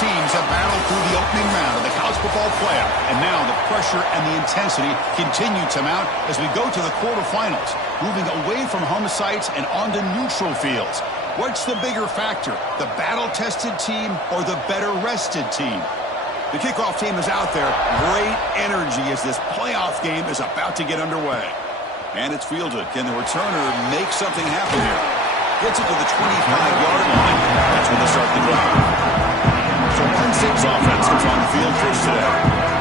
teams have battled through the opening round of the college football playoff, and now the pressure and the intensity continue to mount as we go to the quarterfinals, moving away from home sites and onto neutral fields. What's the bigger factor, the battle-tested team or the better-rested team? The kickoff team is out there. Great energy as this playoff game is about to get underway. And it's fielded. Can the returner make something happen here? Gets it to the 25-yard line. That's when they start the drive. So Penn State's offense comes on the field first today.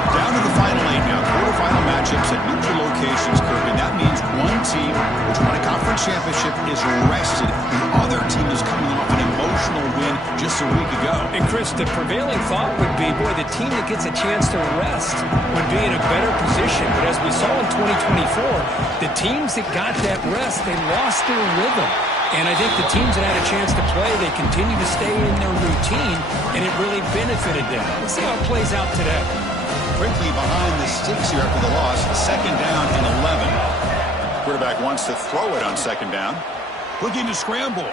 Down to the final 8 now. Quarterfinal matchups at neutral locations, Kirk. And that means one team, which won a conference championship, is rested. The other team is coming off an emotional win just a week ago. And Chris, the prevailing thought would be, boy, the team that gets a chance to rest would be in a better position. But as we saw in 2024, the teams that got that rest, they lost their rhythm. And I think the teams that had a chance to play, they continue to stay in their routine, and it really benefited them. Let's see how it plays out today. Quickly behind the sticks here after the loss. Second down and 11. Quarterback wants to throw it on second down. Looking to scramble.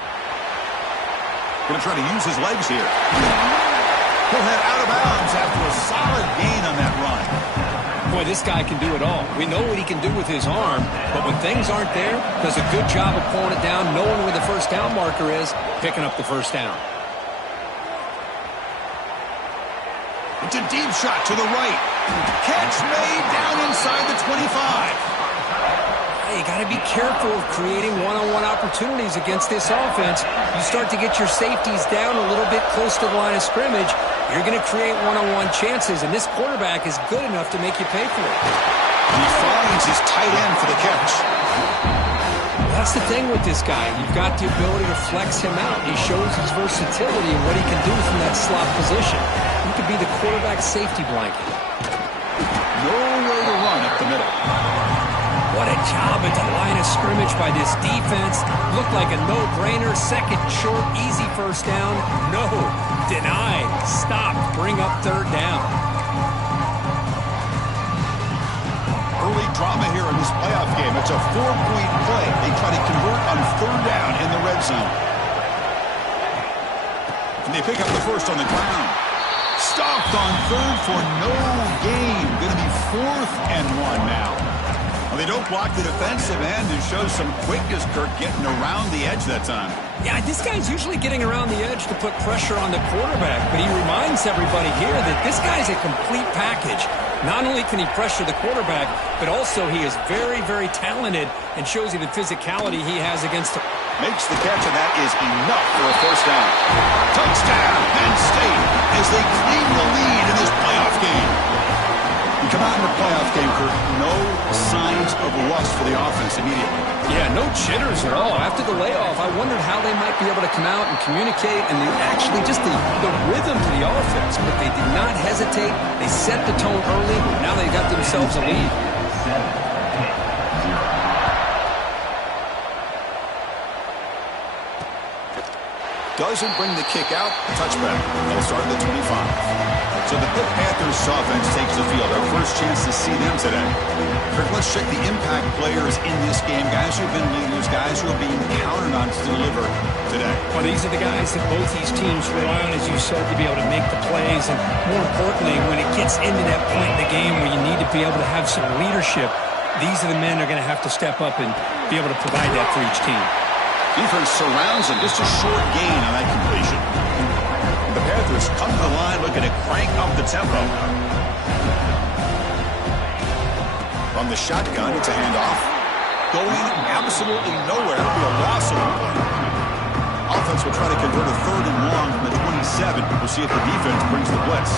Going to try to use his legs here. He'll head out of bounds after a solid gain on that run. Boy, this guy can do it all. We know what he can do with his arm, but when things aren't there, does a good job of pulling it down, knowing where the first down marker is, picking up the first down. It's a deep shot to the right. Catch made down inside the 25. You got to be careful of creating one-on-one opportunities against this offense. You start to get your safeties down a little bit close to the line of scrimmage, you're going to create one-on-one chances, and this quarterback is good enough to make you pay for it. He finds his tight end for the catch. That's the thing with this guy. You've got the ability to flex him out. He shows his versatility and what he can do from that slot position. He could be the quarterback's safety blanket. Nowhere to run up the middle. What a job at the line of scrimmage by this defense. Looked like a no-brainer. Second short, easy first down. No. Denied. Stop. Bring up third down. Early drama here in this playoff game. It's a 4-point play. They try to convert on third down in the red zone. And they pick up the first on the ground. Stopped on third for no gain. Going to be 4th and 1 now. Well, they don't block the defensive end and show some quickness, Kirk, getting around the edge that time. Yeah, this guy's usually getting around the edge to put pressure on the quarterback, but he reminds everybody here that this guy's a complete package. Not only can he pressure the quarterback, but also he is very, very talented and shows you the physicality he has against him. Makes the catch, and that is enough for a first down. Touchdown, Penn State, as they claim the lead in this playoff game. You come out in the playoff game, Kirk, no signs of rust for the offense immediately. Yeah, no jitters at all. After the layoff, I wondered how they might be able to come out and communicate and actually just the rhythm to the offense. But they did not hesitate. They set the tone early. Now they got themselves a lead. Doesn't bring the kick out. Touchback. They'll start at the 25. So the Pitt Panthers offense takes the field. Our first chance to see them today. Kirk, let's check the impact players in this game. Guys who have been leaders, guys who are being counted on to deliver today. Well, these are the guys that both these teams rely on, as you said, to be able to make the plays. And more importantly, when it gets into that point in the game where you need to be able to have some leadership, these are the men that are going to have to step up and be able to provide that for each team. Defense surrounds him. Just a short gain on that completion. The Panthers come to the line looking to crank up the tempo. From the shotgun, it's a handoff. Going absolutely nowhere. It'll be a loss of 1. Offense will try to convert a 3rd and long from the 27. We'll see if the defense brings the blitz.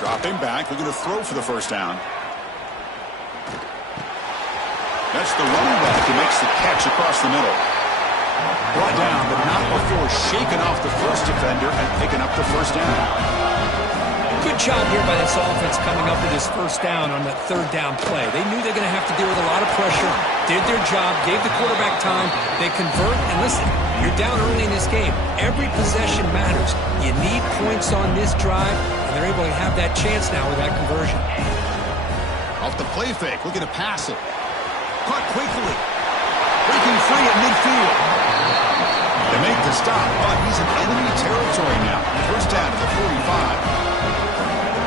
Dropping back, looking to throw for the first down. That's the running back who makes the catch across the middle. Brought down, but not before shaking off the first defender and picking up the first down. Good job here by this offense coming up with this first down on that third down play. They knew they were going to have to deal with a lot of pressure, did their job, gave the quarterback time. They convert, and listen, you're down early in this game. Every possession matters. You need points on this drive, and they're able to have that chance now with that conversion. Off the play fake, looking to pass it. Caught quickly. Breaking free at midfield. They make the stop, but he's in enemy territory now. First down to the 45.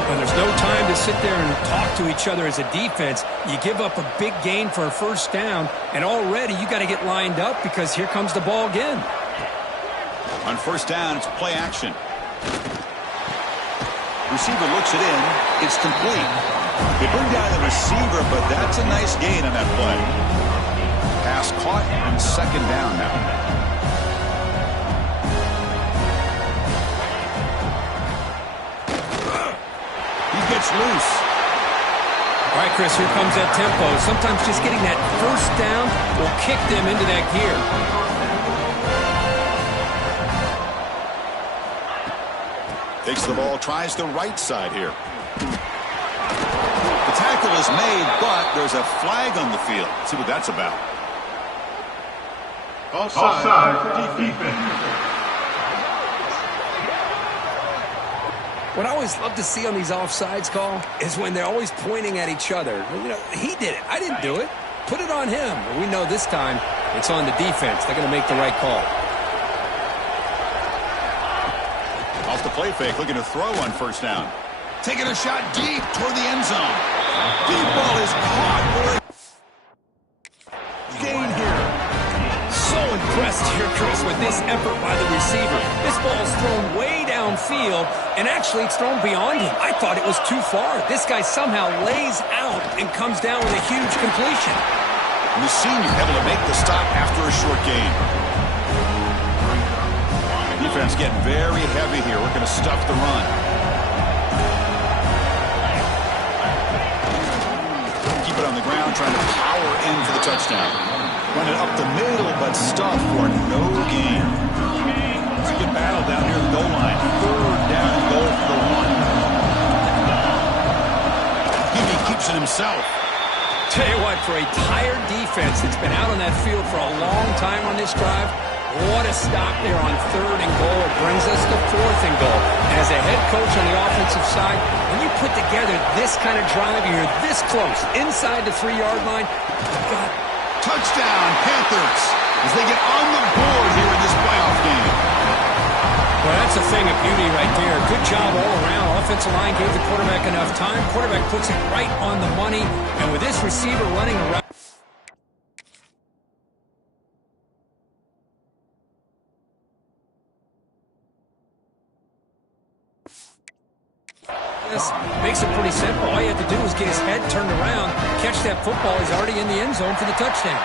And there's no time to sit there and talk to each other as a defense. You give up a big gain for a first down, and already you got to get lined up because here comes the ball again. On first down, it's play action. Receiver looks it in. It's complete. They bring down the receiver, but that's a nice gain on that play. Pass caught and second down now. Gets loose. All right, Chris, here comes that tempo. Sometimes just getting that first down will kick them into that gear. Takes the ball, tries the right side here. The tackle is made, but there's a flag on the field. Let's see what that's about. Offside, defense. What I always love to see on these offsides call is when they're always pointing at each other. You know, he did it. I didn't do it. Put it on him. We know this time it's on the defense. They're going to make the right call. Off the play fake, looking to throw on first down. Taking a shot deep toward the end zone. Deep ball is caught. Gain here. So impressed here, Chris, with this effort by the receiver. This ball's thrown way downfield, and actually it's thrown beyond him. I thought it was too far. This guy somehow lays out and comes down with a huge completion. And the senior able to make the stop after a short gain. Defense getting very heavy here. We're going to stuff the run. Keep it on the ground, trying to power in for the touchdown. Run it up the middle, but stuff for no gain. It's a good battle down near the goal line. Third down and goal for the one. He keeps it himself. Tell you what, for a tired defense that's been out on that field for a long time on this drive, what a stop there on third and goal. It brings us to fourth and goal. And as a head coach on the offensive side, when you put together this kind of drive, you're this close, inside the 3-yard line, you've got touchdown, Panthers, as they get on the board here in this playoff game. Well, that's a thing of beauty right there. Good job all around. Offensive line gave the quarterback enough time. Quarterback puts it right on the money. And with this receiver running around, this makes it pretty simple. All you have to do is get his head turned around, catch that football. He's already in the end zone for the touchdown.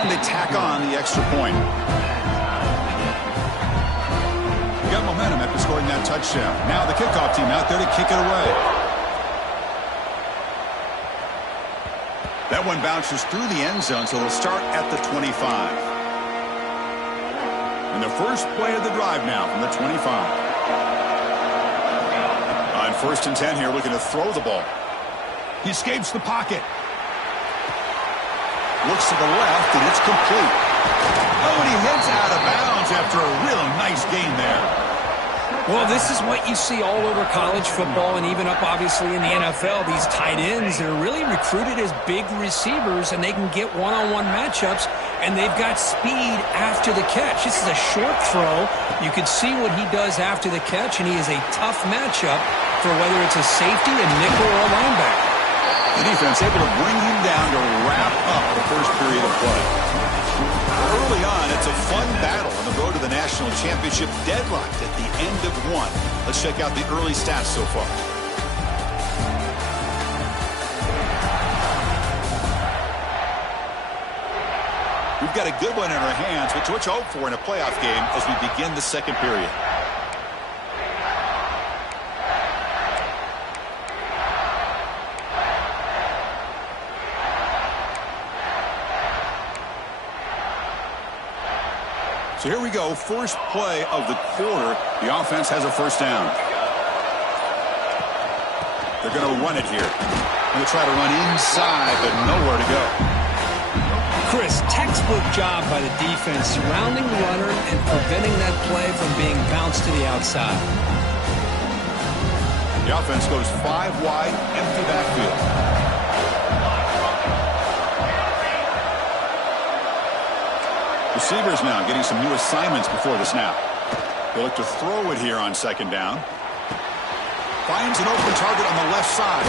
And they tack on the extra point. You got momentum after scoring that touchdown. Now the kickoff team out there to kick it away. That one bounces through the end zone, so they'll start at the 25. And the first play of the drive now from the 25. On first and 10 here, looking to throw the ball. He escapes the pocket. Looks to the left, and it's complete. Oh, and he heads out of bounds after a real nice gain there. Well, this is what you see all over college football and even up, obviously, in the NFL. These tight ends, they're really recruited as big receivers, and they can get one-on-one matchups, and they've got speed after the catch. This is a short throw. You can see what he does after the catch, and he is a tough matchup for whether it's a safety, a nickel, or a linebacker. The defense able to bring him down to wrap up the first period of play. Early on, it's a fun battle on the road to the national championship, deadlocked at the end of one. Let's check out the early stats so far. We've got a good one in our hands, which we're to hope for in a playoff game as we begin the second period. So here we go, first play of the quarter. The offense has a first down. They're going to run it here. Going to try to run inside, but nowhere to go. Chris, textbook job by the defense, surrounding the runner and preventing that play from being bounced to the outside. The offense goes 5 wide, empty backfield. Receivers now getting some new assignments before the snap. They look to throw it here on second down. Finds an open target on the left side.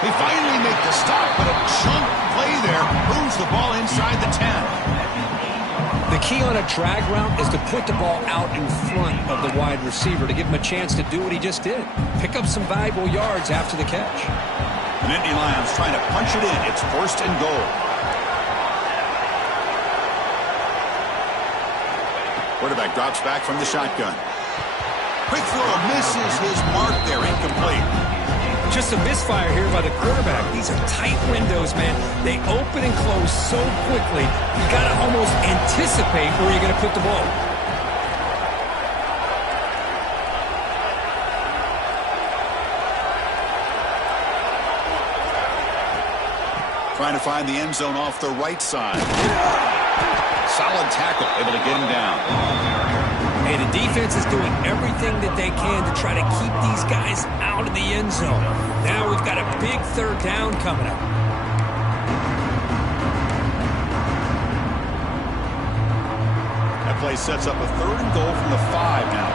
They finally make the stop, but a chunk play there moves the ball inside the 10. The key on a drag route is to put the ball out in front of the wide receiver to give him a chance to do what he just did. Pick up some valuable yards after the catch. The Nittany Lions trying to punch it in. It's first and goal. Quarterback drops back from the shotgun. Quick throw, misses his mark there, incomplete. Just a misfire here by the quarterback. These are tight windows, man. They open and close so quickly, you got to almost anticipate where you're going to put the ball. Trying to find the end zone off the right side. Solid tackle, able to get him down. Hey, the defense is doing everything that they can to try to keep these guys out of the end zone. Now we've got a big third down coming up. That play sets up a third and goal from the 5 now.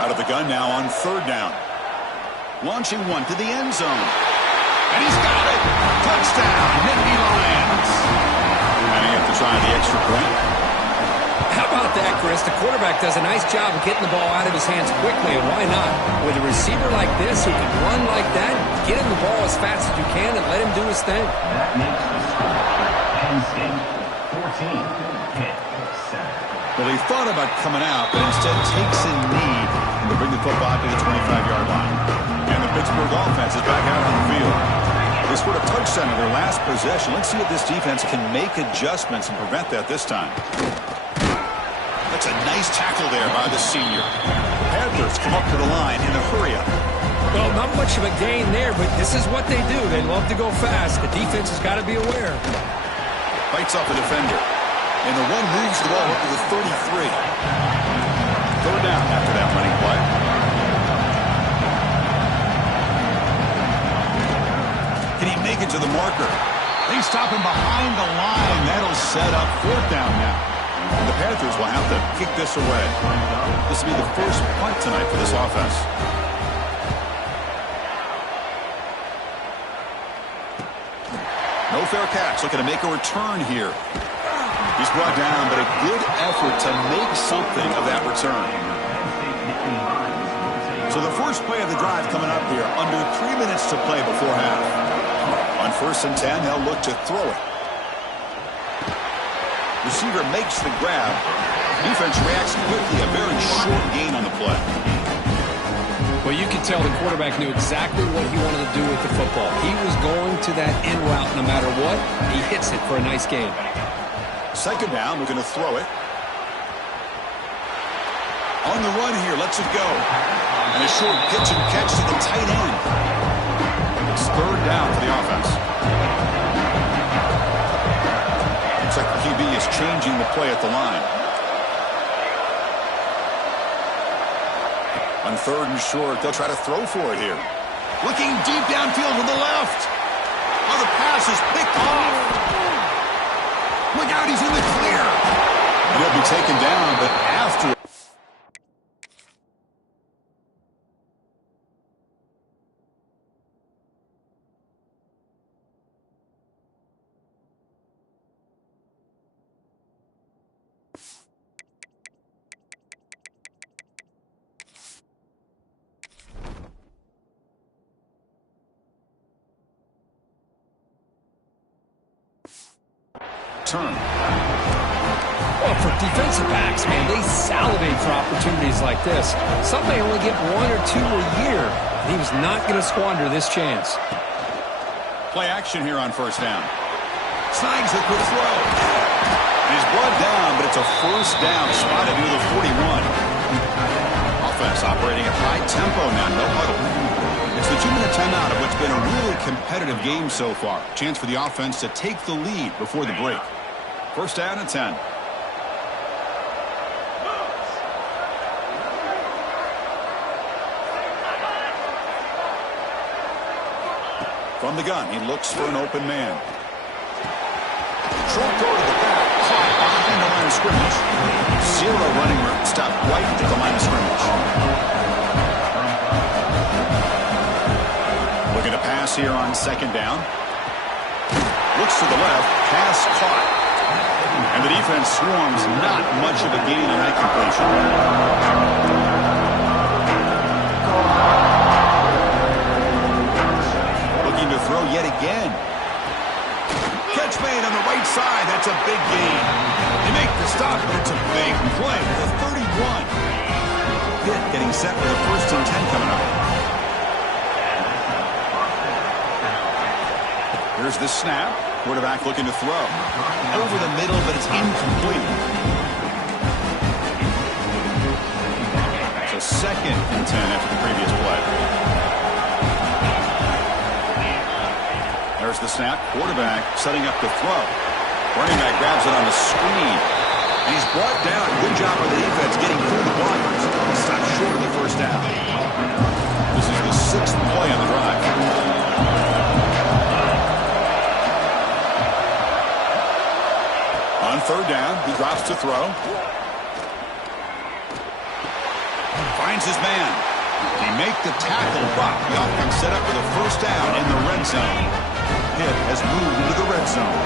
Out of the gun now on third down. Launching one to the end zone. And he's got it! Touchdown, Nittany Lions! And he have to try the extra point. How about that, Chris? The quarterback does a nice job of getting the ball out of his hands quickly, and why not? With a receiver like this who can run like that, get him the ball as fast as you can and let him do his thing. That makes the score Penn State 14, Pitt 7. Well, he thought about coming out, but instead takes a knee to bring the football to the 25-yard line. And the Pittsburgh offense is back out on the field. They scored a touchdown in their last possession. Let's see if this defense can make adjustments and prevent that this time. That's a nice tackle there by the senior. The Panthers come up to the line in a hurry-up. Well, not much of a gain there, but this is what they do. They love to go fast. The defense has got to be aware. Fights off a defender. And the one moves the ball up to the 33. Third down after that running play. Can he make it to the marker? They stop him behind the line. That'll set up fourth down now. And the Panthers will have to kick this away. This will be the first punt tonight for this offense. No fair catch. Looking to make a return here. He's brought down, but a good effort to make something of that return. So the first play of the drive coming up here, under 3 minutes to play before half. On first and 10, they'll look to throw it. Receiver makes the grab. Defense reacts quickly, a very short gain on the play. Well, you could tell the quarterback knew exactly what he wanted to do with the football. He was going to that in route no matter what. He hits it for a nice gain. Second down, we're going to throw it. On the run here, lets it go. And a short pitch and catch to the tight end. It's third down for the offense. Looks like the QB is changing the play at the line. On third and short, they'll try to throw for it here. Looking deep downfield to the left. Oh, the pass is picked off. Look out, he's in the clear. And he'll be taken down, but after. Turn. Well, for defensive backs, man, they salivate for opportunities like this. Some may only get 1 or 2 a year. And he was not going to squander this chance. Play action here on first down. Snags it with a throw. He's brought down, but it's a first down spotted near the 41. Offense operating at high tempo now, no huddle. It's the 2-minute timeout of what's been a really competitive game so far. Chance for the offense to take the lead before the break. First down and 10. From the gun, he looks for an open man. Short throw to the back, caught behind the line of scrimmage. Zero running room, stopped right at the line of scrimmage. Looking to pass here on second down. Looks to the left, pass caught. And the defense swarms, not much of a gain on that completion. Looking to throw yet again. Catch made on the right side. That's a big gain. They make the stop, but it's a big play. The 31. Pitt getting set for the 1st and 10 coming up. Here's the snap. Quarterback looking to throw. Over the middle, but it's incomplete. So 2nd and 10 after the previous play. There's the snap. Quarterback setting up the throw. Running back grabs it on the screen. And he's brought down. Good job by the defense getting through the blockers. He stopped short of the 1st down. This is the 6th play on the drive. On 3rd down, he drops to throw. Finds his man. They make the tackle, but the offense set up for the 1st down in the red zone. Pitt has moved into the red zone.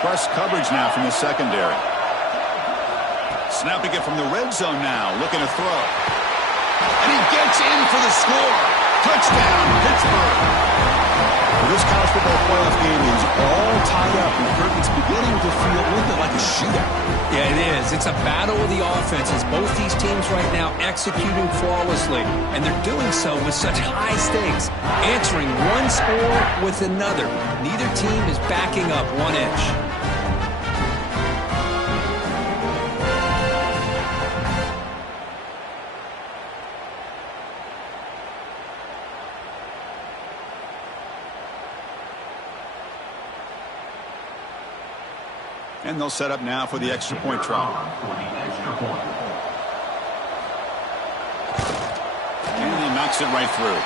Press coverage now from the secondary. Snapping it from the red zone now, looking to throw. And he gets in for the score. Touchdown, Pittsburgh. Well, this college football playoff game is all tied up, and Kirk, it's beginning to feel a little bit like a shootout. Yeah, it is. It's a battle of the offenses. Both these teams right now executing flawlessly, and they're doing so with such high stakes, answering one score with another. Neither team is backing up 1 inch. And they'll set up now for the extra point try. And he knocks it right through.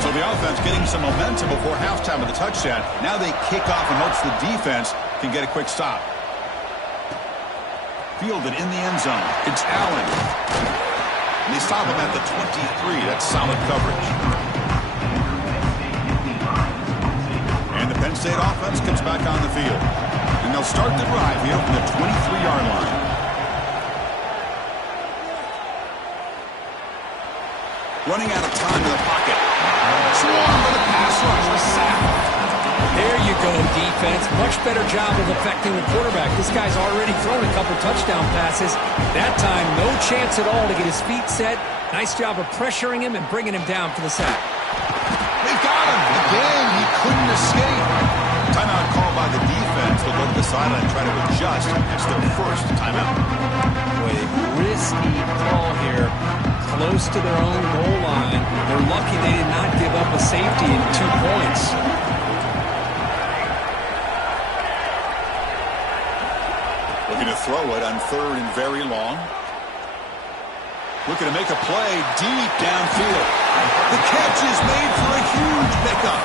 So the offense getting some momentum before halftime with the touchdown. Now they kick off and hopes the defense can get a quick stop. Fielded in the end zone. It's Allen. And they stop him at the 23. That's solid coverage. Penn State offense comes back on the field. And they'll start the drive here from the 23-yard line. Running out of time in the pocket. Swarm with a pass rush. A sack. There you go, defense. Much better job of affecting the quarterback. This guy's already thrown a couple touchdown passes. That time, no chance at all to get his feet set. Nice job of pressuring him and bringing him down for the sack. They've got him. Again, he couldn't escape. Timeout called by the defense. They'll go to the sideline and try to adjust. It's their 1st timeout. Boy, a risky call here. Close to their own goal line. They're lucky they did not give up a safety in 2 points. Looking to throw it on 3rd and very long. Looking to make a play deep downfield. The catch is made for a huge pickup.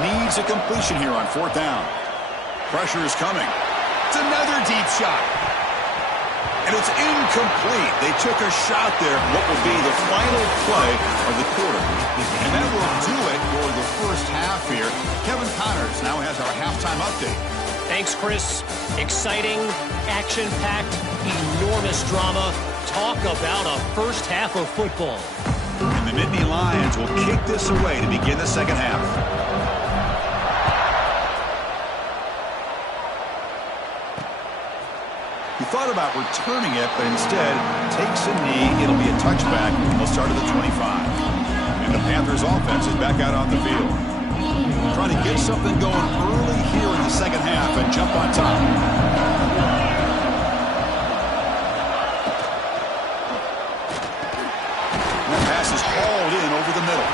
Needs a completion here on 4th down. Pressure is coming. It's another deep shot. And it's incomplete. They took a shot there. What will be the final play of the quarter. And that will do it for the 1st half here. Kevin Connors now has our halftime update. Thanks, Chris. Exciting, action-packed, enormous drama. Talk about a 1st half of football. And the Nittany Lions will kick this away to begin the 2nd half. He thought about returning it, but instead takes a knee. It'll be a touchback. They'll start at the 25. And the Panthers offense is back out on the field. Trying to get something going early here in the 2nd half and jump on top. And that pass is hauled in over the middle.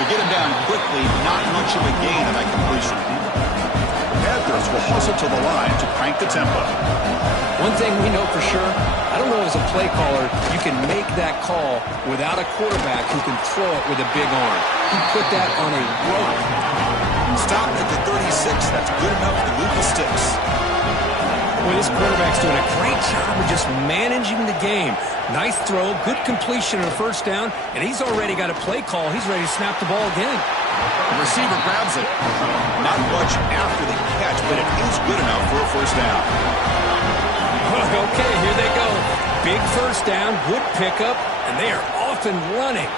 To get him down quickly, not much of a gain on that completion. The Panthers will hustle to the line to crank the tempo. One thing we know for sure, I don't know as a play caller, you can make that call without a quarterback who can throw it with a big arm. He put that on a rope. Stop at the 36. That's good enough to move the sticks. Boy, this quarterback's doing a great job of just managing the game. Nice throw, good completion on a first down, and he's already got a play call. He's ready to snap the ball again. The receiver grabs it. Not much after the catch, but it is good enough for a first down. Okay, here they go. Big first down, good pickup, and they are off and running.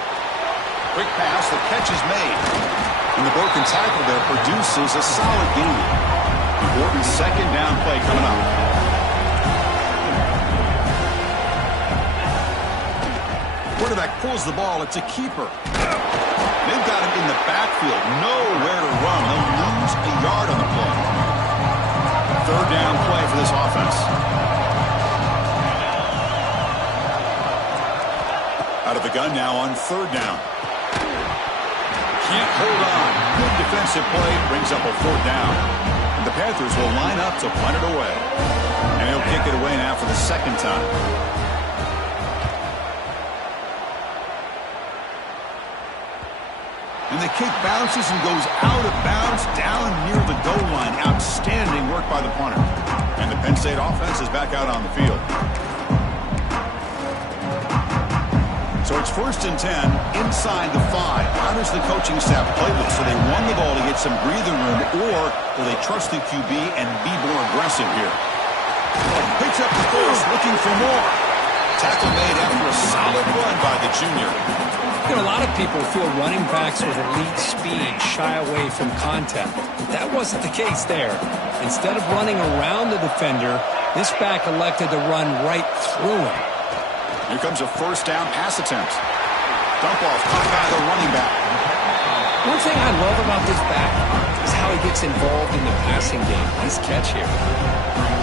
Quick pass, the catch is made. And the broken tackle there produces a solid gain. Important second down play coming up. Quarterback pulls the ball. It's a keeper. They've got him in the backfield. Nowhere to run. They'll lose a yard on the play. Third down play for this offense. Out of the gun now on third down. Can't hold on. Good defensive play. Brings up a fourth down. And the Panthers will line up to punt it away. And he'll kick it away now for the second time. And the kick bounces and goes out of bounds down near the goal line. Outstanding work by the punter. And the Penn State offense is back out on the field. So it's 1st and 10 inside the 5. How does the coaching staff play this? So they run the ball to get some breathing room, or will they trust the QB and be more aggressive here? Picks up the first, looking for more. Tackle made after a solid run by the junior. You know, a lot of people feel running backs with elite speed shy away from contact. That wasn't the case there. Instead of running around the defender, this back elected to run right through him. Here comes a first down pass attempt. Dump off, caught by the running back. One thing I love about this back is how he gets involved in the passing game. Nice catch here.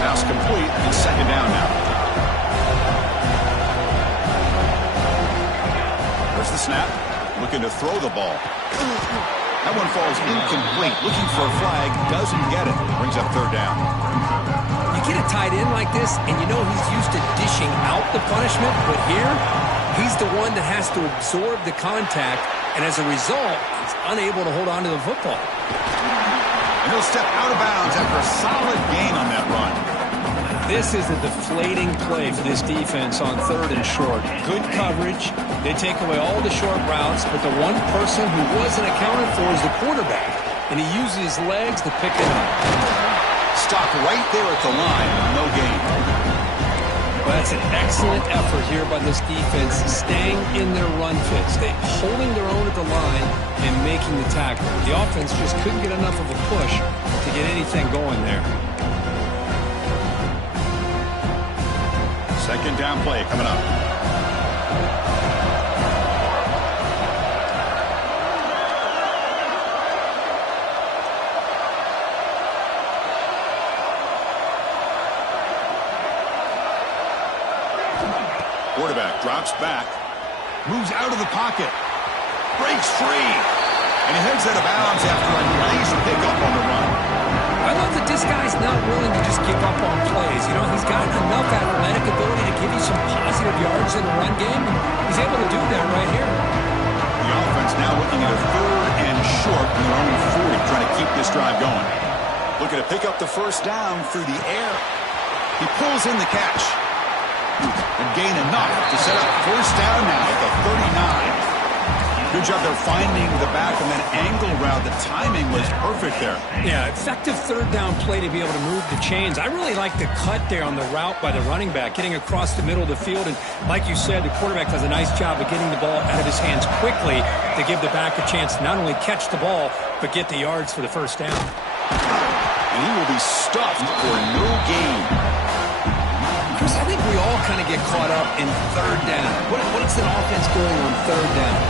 Pass complete, and second down now. There's the snap. Looking to throw the ball. That one falls incomplete. Looking for a flag. Doesn't get it. Brings up third down. You get a tight end like this, and you know he's used to dishing out the punishment, but here, he's the one that has to absorb the contact, and as a result, he's unable to hold on to the football. And he'll step out of bounds after a solid gain on that run. This is a deflating play for this defense on third and short. Good coverage. They take away all the short routes, but the one person who wasn't accounted for is the quarterback, and he uses his legs to pick it up. Stopped right there at the line. No gain. Well, that's an excellent effort here by this defense, staying in their run fits. They holding their own at the line and making the tackle. The offense just couldn't get enough of a push to get anything going there. Second down play coming up. Quarterback drops back, moves out of the pocket, breaks free, and he heads out of bounds after a nice pickup on the run. I love that this guy's not willing to just give up on plays. You know, he's got enough athletic ability to give you some positive yards in the run game, and he's able to do that right here. The offense now looking at a third and short in their own 40, trying to keep this drive going. Looking to pick up the first down through the air. He pulls in the catch. And gain enough to set up first down now at the 39. Good job there finding the back on that angle route. The timing was perfect there. Yeah, effective third down play to be able to move the chains. I really like the cut there on the route by the running back, getting across the middle of the field. And like you said, the quarterback does a nice job of getting the ball out of his hands quickly to give the back a chance to not only catch the ball, but get the yards for the first down. And he will be stuffed for no gain. Chris, I think we all kind of get caught up in third down. What's an offense doing on third down?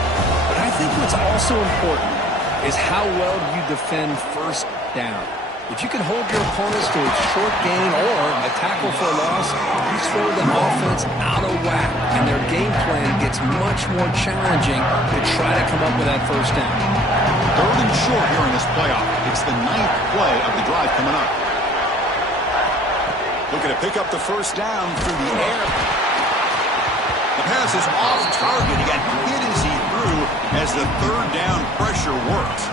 But I think what's also important is how well you defend first down. If you can hold your opponents to a short gain or a tackle for a loss, you throw the offense out of whack, and their game plan gets much more challenging to try to come up with that first down. 3rd and short here in this playoff. It's the 9th play of the drive coming up. Looking to pick up the first down through the air. The pass is off target. He got hit as he threw as the 3rd down pressure worked.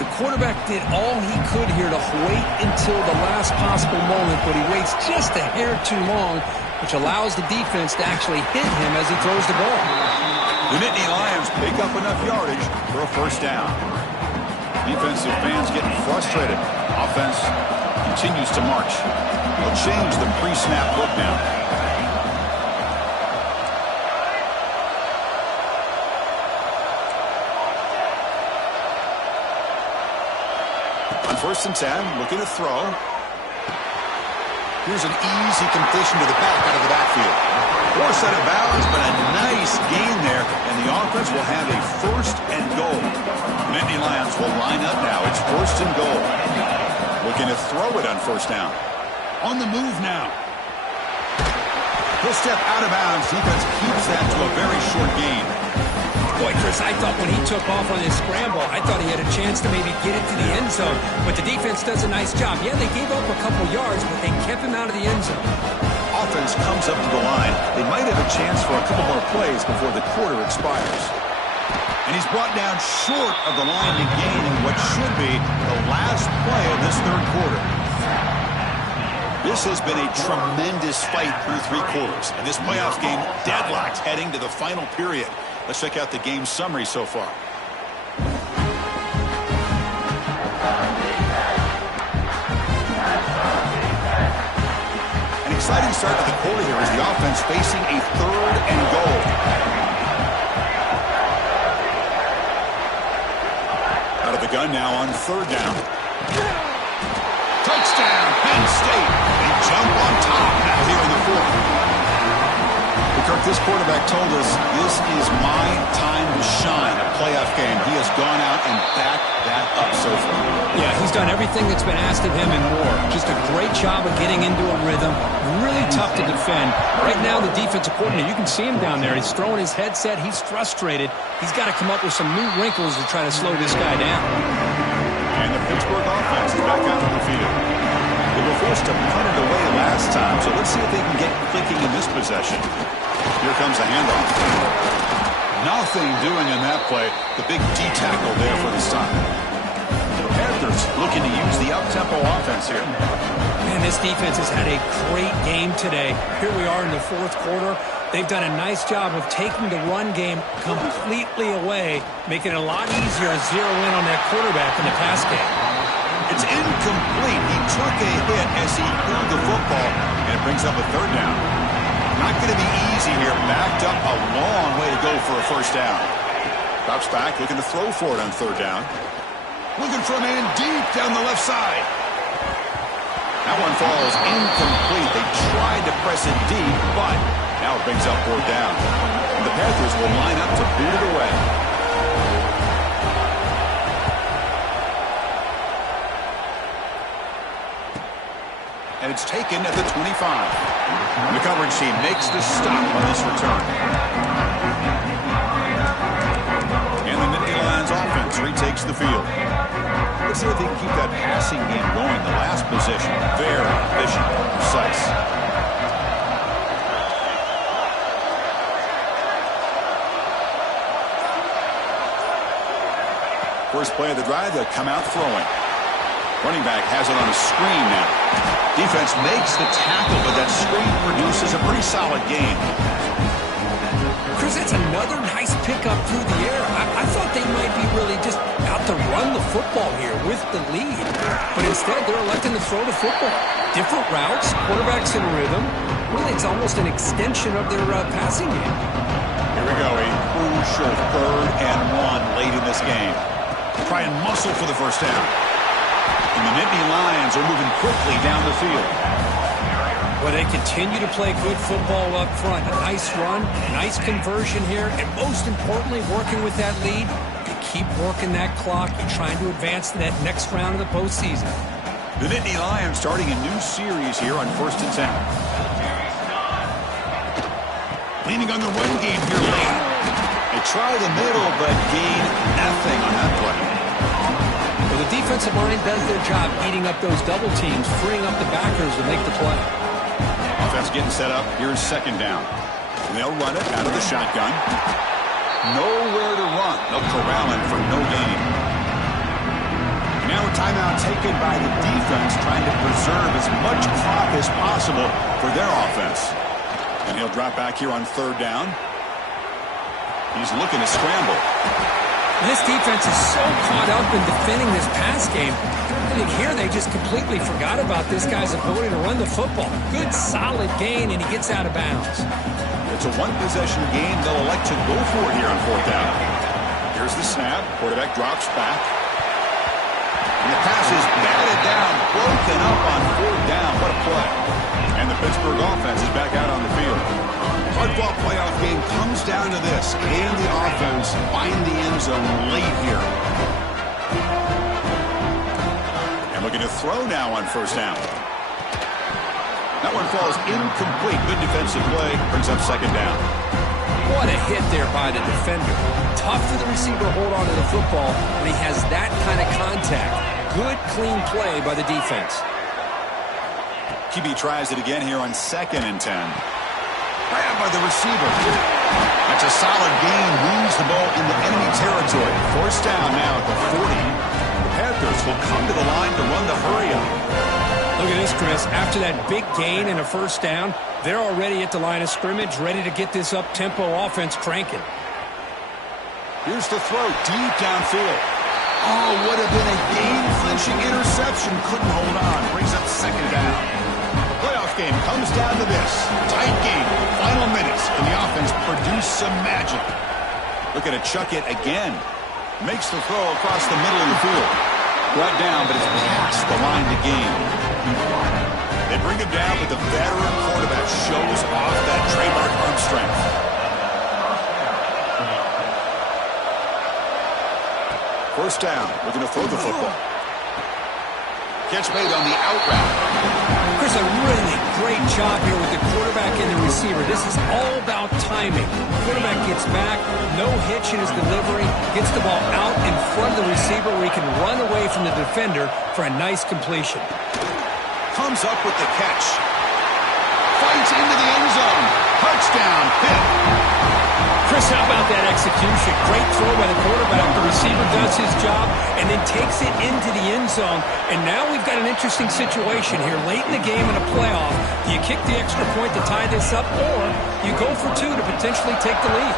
The quarterback did all he could here to wait until the last possible moment, but he waits just a hair too long, which allows the defense to actually hit him as he throws the ball. The Nittany Lions pick up enough yardage for a first down. Defensive fans getting frustrated. Offense continues to march. They'll change the pre-snap look now. On 1st and 10, looking to throw. Here's an easy completion to the back out of the backfield. Force out of bounds, but a nice gain there, and the offense will have a 1st and goal. Nittany Lions will line up now. It's 1st and goal. Looking to throw it on 1st down. On the move now. He'll step out of bounds. Defense keeps that to a very short gain. Boy, Chris, I thought when he took off on his scramble, I thought he had a chance to maybe get it to the end zone. But the defense does a nice job. Yeah, they gave up a couple yards, but they kept him out of the end zone. Offense comes up to the line. They might have a chance for a couple more plays before the quarter expires. And he's brought down short of the line to gain in what should be the last play of this 3rd quarter. This has been a tremendous fight through 3 quarters. And this playoff game deadlocked heading to the final period. Let's check out the game summary so far. An exciting start to the quarter here as the offense facing a 3rd and goal. Out of the gun now on 3rd down. Touchdown, Penn State. They jump on top now here in the 4th. Kirk, this quarterback told us this is my time to shine, a playoff game. He has gone out and backed that up so far. Yeah, he's done everything that's been asked of him and more. Just a great job of getting into a rhythm. Really tough to defend. Right now, the defensive coordinator, you can see him down there. He's throwing his headset. He's frustrated. He's got to come up with some new wrinkles to try to slow this guy down. And the Pittsburgh offense is back out on the field. They were forced to punt it away last time, so let's see if they can get clicking in this possession. Here comes a handoff. Nothing doing in that play. The big D tackle there for the stop. The Panthers looking to use the up-tempo offense here. Man, this defense has had a great game today. Here we are in the 4th quarter. They've done a nice job of taking the run game completely away, making it a lot easier to zero in on that quarterback in the pass game. It's incomplete. He took a hit as he threw the football, and it brings up a 3rd down. Not going to be easy here. Backed up a long way to go for a 1st down. Drops back, looking to throw for it on 3rd down. Looking for a man deep down the left side. That one falls incomplete. They tried to press it deep, but now it brings up 4th down. And the Panthers will line up to boot it away. And it's taken at the 25. The coverage team makes the stop on this return. And the Nittany Lions offense retakes the field. Let's see if they can keep that passing game going. The last possession, very efficient, precise. First play of the drive, they'll come out throwing. Running back has it on a screen now. Defense makes the tackle, but that screen produces a pretty solid gain. Chris, that's another nice pickup through the air. I thought they might be really just out to run the football here with the lead. But instead, they're electing to throw the football. Different routes, quarterbacks in rhythm. Really, it's almost an extension of their passing game. Here we go, a crucial 3rd and 1 late in this game. Try and muscle for the 1st down. And the Nittany Lions are moving quickly down the field. Well, they continue to play good football up front. A nice run, nice conversion here, and most importantly, working with that lead, you keep working that clock. You're trying to advance to that next round of the postseason. The Nittany Lions starting a new series here on 1st and 10. Leaning on the run game here late. They try the middle, but gain nothing on that play. Well, the defensive line does their job eating up those double teams, freeing up the backers to make the play. Offense getting set up. Here's second down. And they'll run it out of the shotgun. Nowhere to run. They'll corral him for no gain. Now a timeout taken by the defense, trying to preserve as much clock as possible for their offense. And he'll drop back here on third down. He's looking to scramble. This defense is so caught up in defending this pass game. I think here they just completely forgot about this guy's ability to run the football. Good, solid gain, and he gets out of bounds. It's a one-possession game. They'll elect to go for it here on fourth down. Here's the snap. Quarterback drops back. And the pass is batted down, broken up on fourth down. What a play. And the Pittsburgh offense is back out on the field. Hard-fought playoff game comes down to this. Can the offense find the end zone late here? And looking to throw now on first down. That one falls incomplete. Good defensive play. Brings up second down. What a hit there by the defender. Tough for the receiver to hold on to the football when he has that kind of contact. Good, clean play by the defense. QB tries it again here on 2nd and 10. Grabbed by the receiver. That's a solid gain. Moves the ball into enemy territory. First down now at the 40. The Panthers will come to the line to run the hurry-up. Look at this, Chris. After that big gain and a first down, they're already at the line of scrimmage, ready to get this up-tempo offense cranking. Here's the throw, deep downfield. Oh, would have been a game-clinching interception. Couldn't hold on. Brings up second down. The playoff game comes down to this. Tight game. Final minutes. And the offense produced some magic. Looking to chuck it again. Makes the throw across the middle of the field. Brought down, but it's past the line to gain. They bring him down, but the veteran quarterback shows off that trademark arm strength. First down. Looking to throw the football. Catch made on the out route. Chris, a really great job here with the quarterback and the receiver. This is all about timing. Quarterback gets back, no hitch in his delivery, gets the ball out in front of the receiver where he can run away from the defender for a nice completion. Comes up with the catch. Fights into the end zone. Touchdown, Pitt. Chris, how about that execution? Great throw by the quarterback. The receiver does his job and then takes it into the end zone. And now we've got an interesting situation here. Late in the game in a playoff, do you kick the extra point to tie this up, or you go for two to potentially take the lead?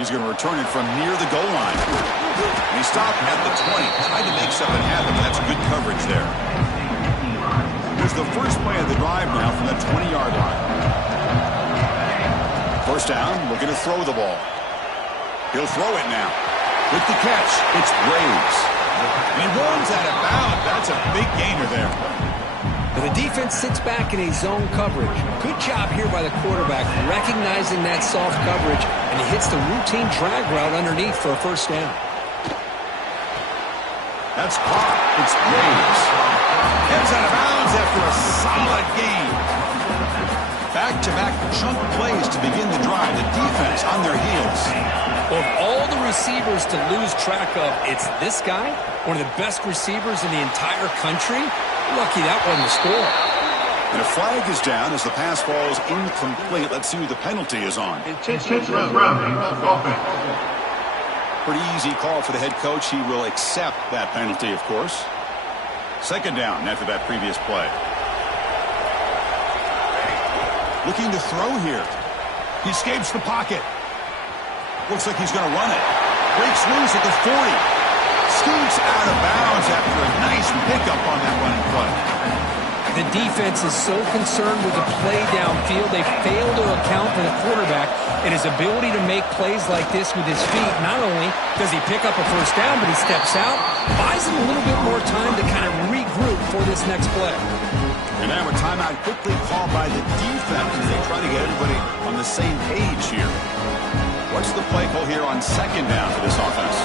He's going to return it from near the goal line. And he stopped at the 20. Tried to make something happen. That's good coverage there. Here's the first play of the drive now from the 20-yard line. First down, looking to throw the ball. He'll throw it now. With the catch, it's Braves. And he runs out of bounds. That's a big gainer there. But the defense sits back in a zone coverage. Good job here by the quarterback, recognizing that soft coverage, and he hits the routine drag route underneath for a first down. That's caught. It's Braves. Heads out of bounds after a solid game. Back-to-back chunk plays to begin the drive. The defense on their heels. Of all the receivers to lose track of, it's this guy, one of the best receivers in the entire country. Lucky that wasn't a score. And a flag is down as the pass falls incomplete. Let's see who the penalty is on. Intentional grounding of offense. Pretty easy call for the head coach. He will accept that penalty, of course. Second down after that previous play. Looking to throw here. He escapes the pocket. Looks like he's going to run it. Breaks loose at the 40. Scoots out of bounds after a nice pickup on that running play. The defense is so concerned with the play downfield, they fail to account for the quarterback and his ability to make plays like this with his feet. Not only does he pick up a first down, but he steps out, buys him a little bit more time to kind of regroup for this next play. And now a timeout quickly called by the defense as they try to get everybody on the same page here. What's the play call here on second down for this offense?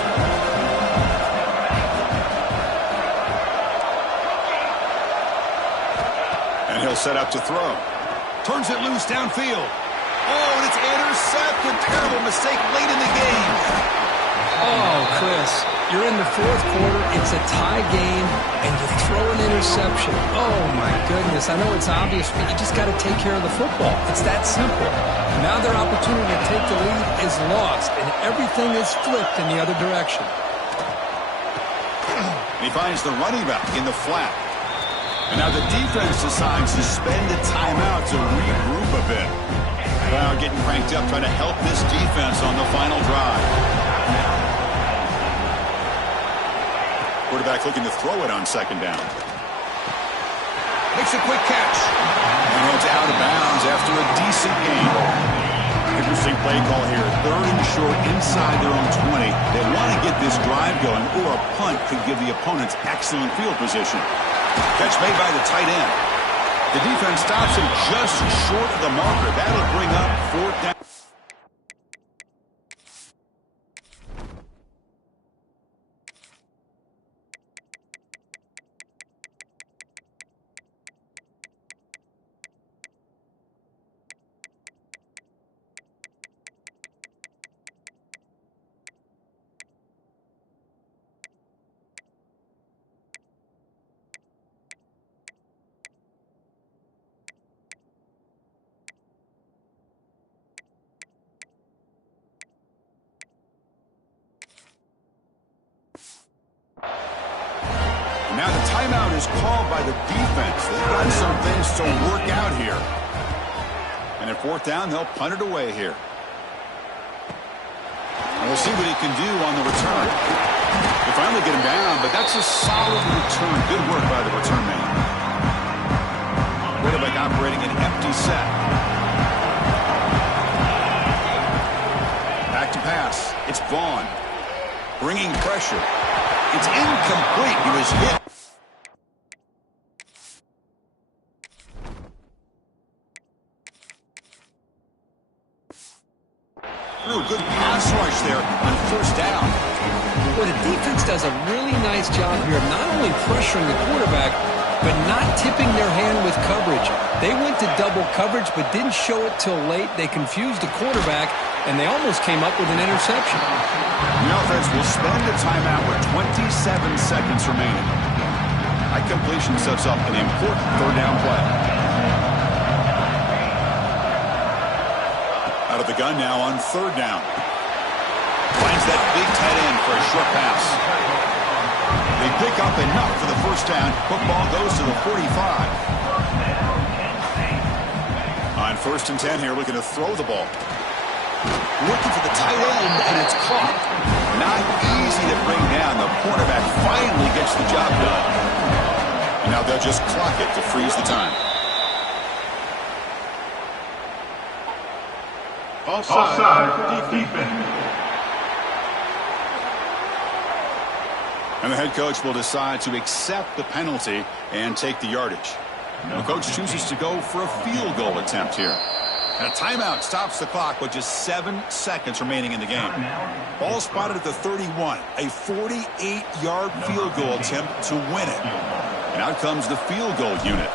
And he'll set up to throw. Turns it loose downfield. Oh, and it's intercepted. Terrible mistake late in the game. Oh, Chris, you're in the fourth quarter. It's a tie game, and you throw an interception. Oh, my goodness. I know it's obvious, but you just got to take care of the football. It's that simple. Now their opportunity to take the lead is lost, and everything is flipped in the other direction. He finds the running back in the flat. And now the defense decides to spend a timeout to regroup a bit. Now getting cranked up, trying to help this defense on the final drive. Quarterback looking to throw it on second down. Makes a quick catch. And heads out of bounds after a decent gain. Interesting play call here. 3rd and short inside their own 20. They want to get this drive going, or a punt could give the opponents excellent field position. Catch made by the tight end. The defense stops him just short of the marker. That'll bring up 4th down. Now the timeout is called by the defense. They've got some things to work out here. And at 4th down, they'll punt it away here. And we'll see what he can do on the return. They finally get him down, but that's a solid return. Good work by the return man. Quarterback operating an empty set. Back to pass. It's Vaughn. Bringing pressure. It's incomplete. He was hit. Good pass rush there on 1st down. Well, the defense does a really nice job here of not only pressuring the quarterback, but not tipping their hand with coverage. They went to double coverage, but didn't show it till late. They confused the quarterback, and they almost came up with an interception. The offense will spend a timeout with 27 seconds remaining. That completion sets up an important 3rd down play. Out of the gun now on 3rd down. Finds that big tight end for a short pass. They pick up enough for the 1st down. Football goes to the 45. On 1st and 10 here, looking to throw the ball. Looking for the tight end, and it's caught. Not easy to bring down. The quarterback finally gets the job done. And now they'll just clock it to freeze the time. Offside, defense. And the head coach will decide to accept the penalty and take the yardage. The coach chooses to go for a field goal attempt here. And a timeout stops the clock with just 7 seconds remaining in the game. Ball spotted at the 31. A 48-yard field goal attempt to win it. And out comes the field goal unit.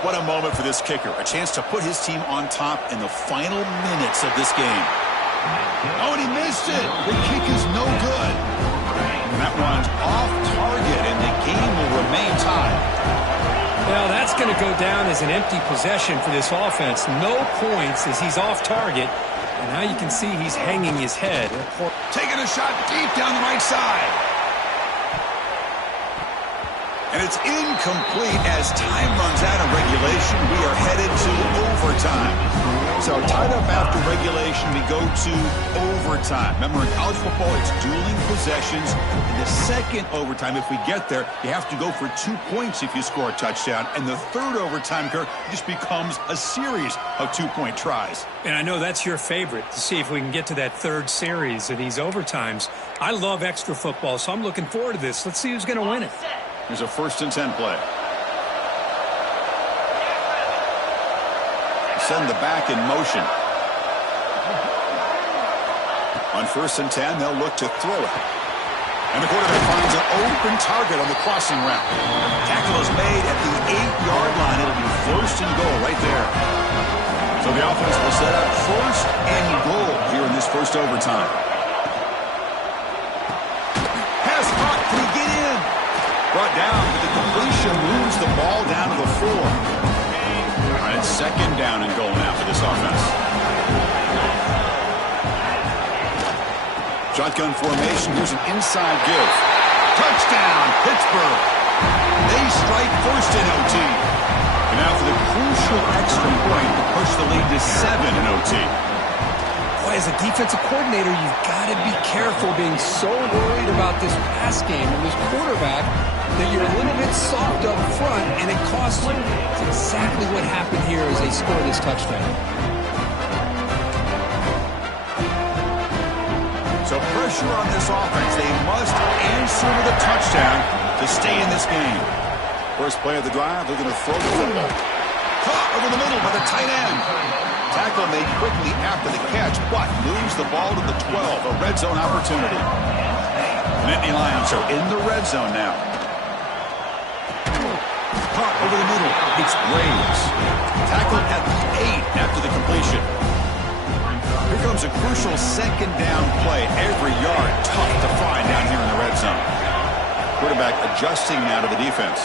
What a moment for this kicker. A chance to put his team on top in the final minutes of this game. Oh, and he missed it. The kick is no good. And that one's off target, and the game will remain tied. Well, that's going to go down as an empty possession for this offense. No points as he's off target. And now you can see he's hanging his head. Taking a shot deep down the right side. And it's incomplete as time runs out of regulation. We are headed to overtime. So tied up after regulation, we go to overtime. Remember, in college football, it's dueling possessions. In the second overtime, if we get there, you have to go for 2 points if you score a touchdown. And the third overtime, Kirk, just becomes a series of 2-point tries. And I know that's your favorite, to see if we can get to that third series of these overtimes. I love extra football, so I'm looking forward to this. Let's see who's going to win it. Here's a 1st and 10 play. Send the back in motion. On 1st and 10, they'll look to throw it. And the quarterback finds an open target on the crossing route. Tackle is made at the 8-yard line. It'll be 1st and goal right there. So the offense will set up first and goal here in this first overtime. Pass caught. Can he get in? Brought down, but the completion moves the ball down to the 4. All right, it's second down and goal now for this offense. Shotgun formation. Here's an inside give. Touchdown, Pittsburgh. They strike first in OT. And now for the crucial extra point to push the lead to 7 in OT. Boy, as a defensive coordinator, you've got to be careful being so worried about this pass game and this quarterback that you're a little bit soft up front, and it costs you. It's exactly what happened here as they score this touchdown. So pressure on this offense. They must answer with a touchdown to stay in this game. First play of the drive, they're going to throw the football. Caught over the middle by the tight end. Tackle made quickly after the catch, but moves the ball to the 12, a red zone opportunity. Nittany Lions are in the red zone now. Caught over the middle. It's Graves. Tackled at the 8 after the completion. Here comes a crucial second down play. Every yard tough to find down here in the red zone. Quarterback adjusting now to the defense.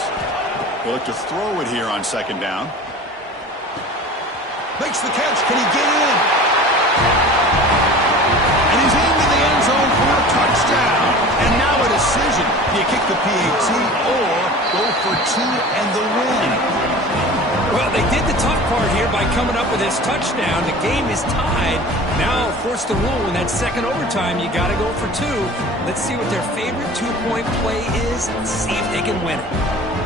We'll look to throw it here on second down. Makes the catch. Can he get in? And he's into the end zone for a touchdown. And now a decision. Do you kick the PAT or go for 2 and the win? Well, they did the tough part here by coming up with this touchdown. The game is tied. Now, force the rule in that second overtime. You got to go for 2. Let's see what their favorite 2-point play is and see if they can win it.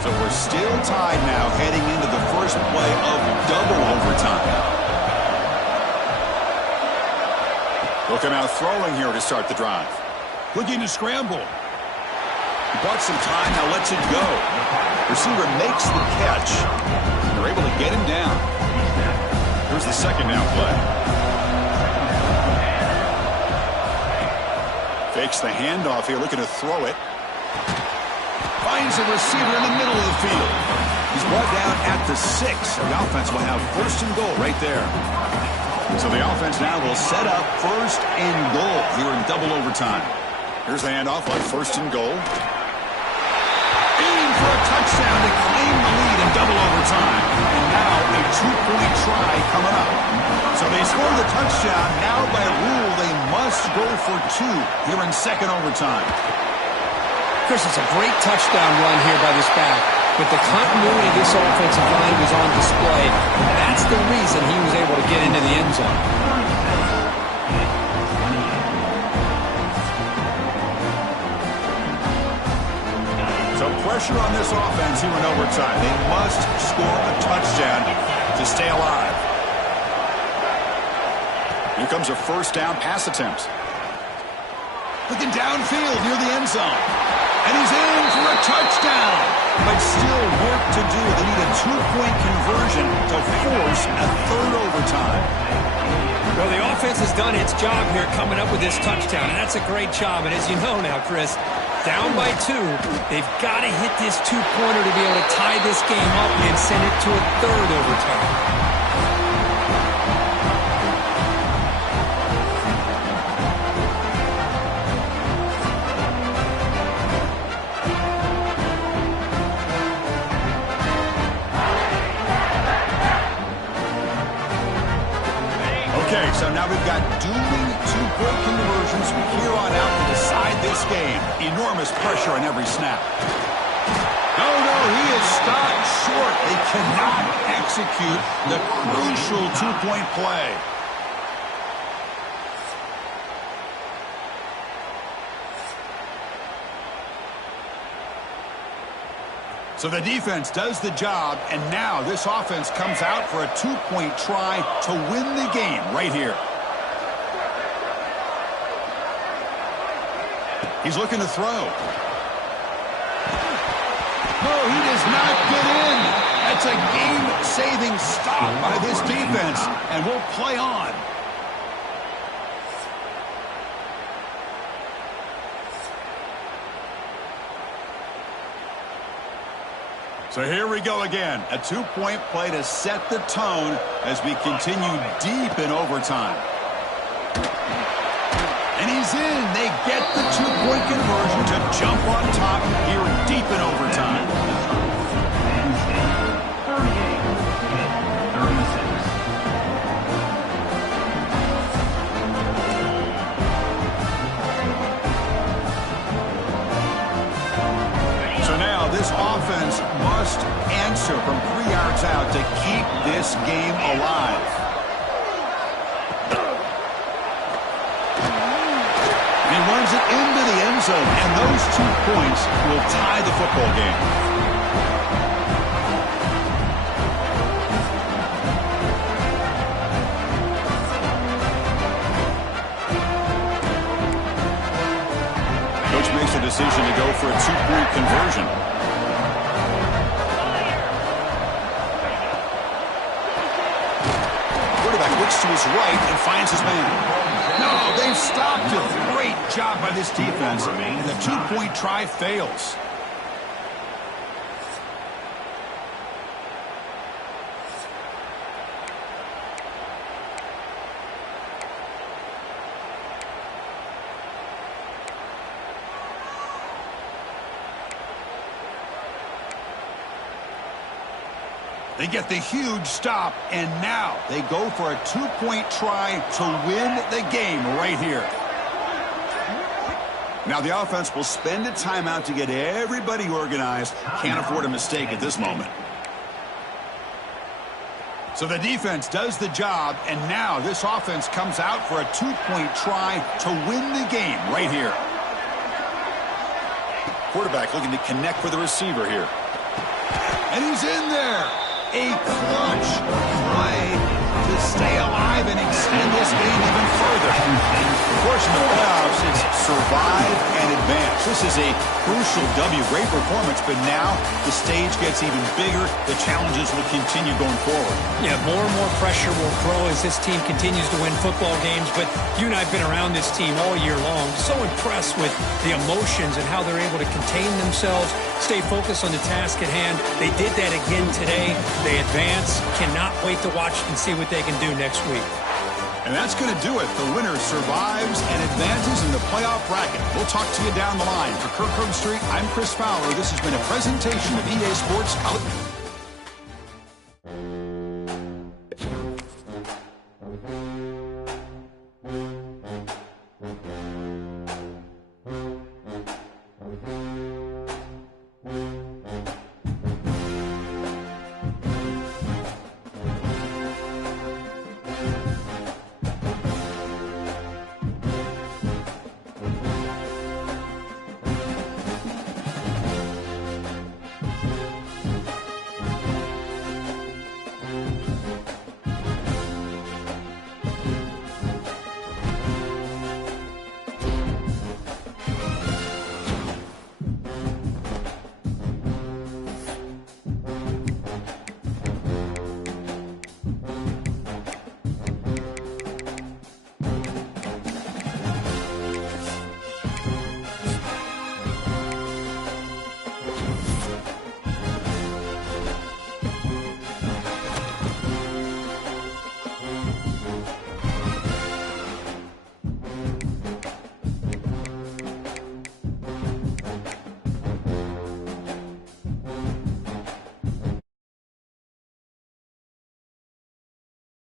So we're still tied now heading into the first play of double overtime. They'll come out throwing here to start the drive. Looking to scramble. He bought some time, now lets it go. Receiver makes the catch. They're able to get him down. Here's the second down play. Fakes the handoff here, looking to throw it. Finds a receiver in the middle of the field. He's brought down at the 6. The offense will have first and goal right there. So the offense now will set up first and goal here in double overtime. Here's the handoff on first and goal. Aiming for a touchdown to claim the lead in double overtime. And now a 2-point try coming up. So they score the touchdown. Now by rule they must go for 2 here in second overtime. Chris, it's a great touchdown run here by this back, but the continuity of this offensive line was on display. That's the reason he was able to get into the end zone. So pressure on this offense here in overtime. They must score a touchdown to stay alive. Here comes a first down pass attempt. Looking downfield near the end zone. And he's in for a touchdown. But still work to do. They need a 2-point conversion to force a third overtime. Well, the offense has done its job here coming up with this touchdown, and that's a great job. And as you know now, Chris, down by 2, they've got to hit this 2-pointer to be able to tie this game up and send it to a third overtime. Okay, so now we've got dueling 2-point conversions from here on out to decide this game. Enormous pressure on every snap. No, he is stopped short. They cannot execute the crucial 2-point play. So the defense does the job, and now this offense comes out for a 2-point try to win the game right here. He's looking to throw. No, he does not get in. That's a game-saving stop by this defense, and we'll play on. So here we go again. A two-point play to set the tone as we continue deep in overtime. And he's in. They get the two-point conversion to jump on top here deep in overtime. Penn State 38, Pitt 36. So now this offense must answer from 3 yards out to keep this game alive. And he runs it into the end zone, and those 2 points will tie the football game. Coach makes a decision to go for a 2-point conversion. Quarterback looks to his right and finds his man. No, they've stopped him. Great job by this defense. And the 2-point try fails. They get the huge stop, and now they go for a 2-point try to win the game right here. Now the offense will spend a timeout to get everybody organized. Can't afford a mistake at this moment. So the defense does the job, and now this offense comes out for a 2-point try to win the game right here. Quarterback looking to connect with the receiver here. And he's in there. A clutch play to stay alive and extend this game even further. Of course, in the playoffs, it's survive and advance. This is a crucial W. Great performance, but now the stage gets even bigger. The challenges will continue going forward. Yeah, more and more pressure will grow as this team continues to win football games, but you and I have been around this team all year long. So impressed with the emotions and how they're able to contain themselves, stay focused on the task at hand. They did that again today. They advance. Cannot wait to watch and see what they can do next week. And that's going to do it. The winner survives and advances in the playoff bracket. We'll talk to you down the line. For Kirk Herbstreit, I'm Chris Fowler. This has been a presentation of EA Sports College.